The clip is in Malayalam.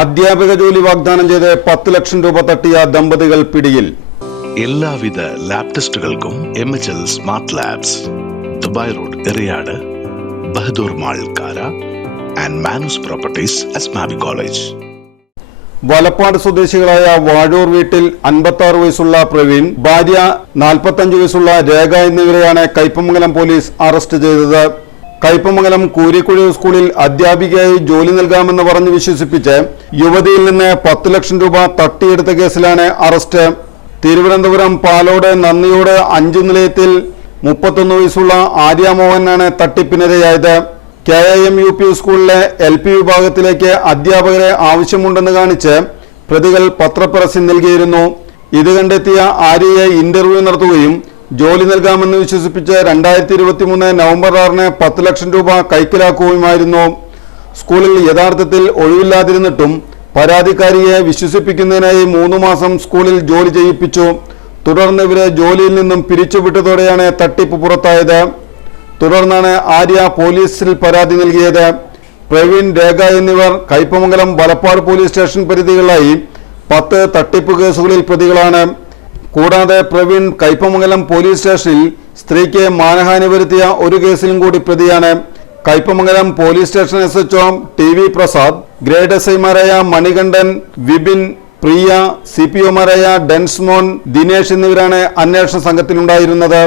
അധ്യാപക ജോലി വാഗ്ദാനം ചെയ്ത് പത്ത് ലക്ഷം രൂപ തട്ടിയ ദമ്പതികൾ പിടിയിൽ. എല്ലാവിധ lab ടെസ്റ്റുകൾക്കും M H L smart labs Dubai road Eriyad Bahadur mall Kara and Manoos properties Asmabi college. Valappad സ്വദേശികളായ വാഴൂർ വീട്ടിൽ അൻപത്തി ആറ് വയസ്സുള്ള പ്രവീൺ ഭാര്യ നാൽപ്പത്തഞ്ച് വയസ്സുള്ള രേഖ എന്നിവരെയാണ് കൈപ്പമംഗലം പോലീസ് അറസ്റ്റ് ചെയ്തത്. കയ്പമംഗലം കൂരിക്കുഴി സ്കൂളിൽ അധ്യാപികയായി ജോലി നൽകാമെന്ന് പറഞ്ഞ് വിശ്വസിപ്പിച്ച് യുവതിയിൽ നിന്ന് പത്ത് ലക്ഷം രൂപ തട്ടിയെടുത്ത കേസിലാണ് അറസ്റ്റ്. തിരുവനന്തപുരം പാലോട് നന്ദിയോട് അഞ്ചു നിലയത്തിൽ മുപ്പത്തൊന്ന് വയസ്സുള്ള ആര്യ മോഹനാണ് തട്ടിപ്പിനിരയായത്. K I M U P സ്കൂളിലെ എൽ പി വിഭാഗത്തിലേക്ക് അധ്യാപകരെ ആവശ്യമുണ്ടെന്ന് കാണിച്ച് പ്രതികൾ പത്രപ്പരസ്യം നൽകിയിരുന്നു. ഇത് കണ്ടെത്തിയ ആര്യയെ ഇന്റർവ്യൂ നടത്തുകയും ജോലി നൽകാമെന്ന് വിശ്വസിപ്പിച്ച് രണ്ടായിരത്തി ഇരുപത്തി മൂന്ന് നവംബർ ആറിന് പത്ത് ലക്ഷം രൂപ കൈക്കലാക്കുകയുമായിരുന്നു. സ്കൂളിൽ യഥാർത്ഥത്തിൽ ഒഴിവില്ലാതിരുന്നിട്ടും പരാതിക്കാരിയെ വിശ്വസിപ്പിക്കുന്നതിനായി മൂന്ന് മാസം സ്കൂളിൽ ജോലി ചെയ്യിപ്പിച്ചു. തുടർന്ന് ഇവരെ ജോലിയിൽ നിന്നും പിരിച്ചുവിട്ടതോടെയാണ് തട്ടിപ്പ് പുറത്തായത്. തുടർന്നാണ് ആര്യ പോലീസിൽ പരാതി നൽകിയത്. പ്രവീൺ രേഖ എന്നിവർ കയ്പമംഗലം വലപ്പാട് പോലീസ് സ്റ്റേഷൻ പരിധികളിലായി പത്ത് തട്ടിപ്പ് കേസുകളിൽ പ്രതികളാണ്. കൂടാതെ പ്രവീൺ കയ്പമംഗലം പോലീസ് സ്റ്റേഷനിൽ സ്ത്രീക്ക് മാനഹാനി വരുത്തിയ ഒരു കേസിലും കൂടി പ്രതിയാണ്. Kaipamangalam police station S H O T V Prasad grade S ഐമാരായ മണികണ്ഠൻ വിപിൻ പ്രിയ സി പി ഒമാരായ ഡെൻസ്മോൻ ദിനേഷ് എന്നിവരാണ് അന്വേഷണ സംഘത്തിലുണ്ടായിരുന്നത്.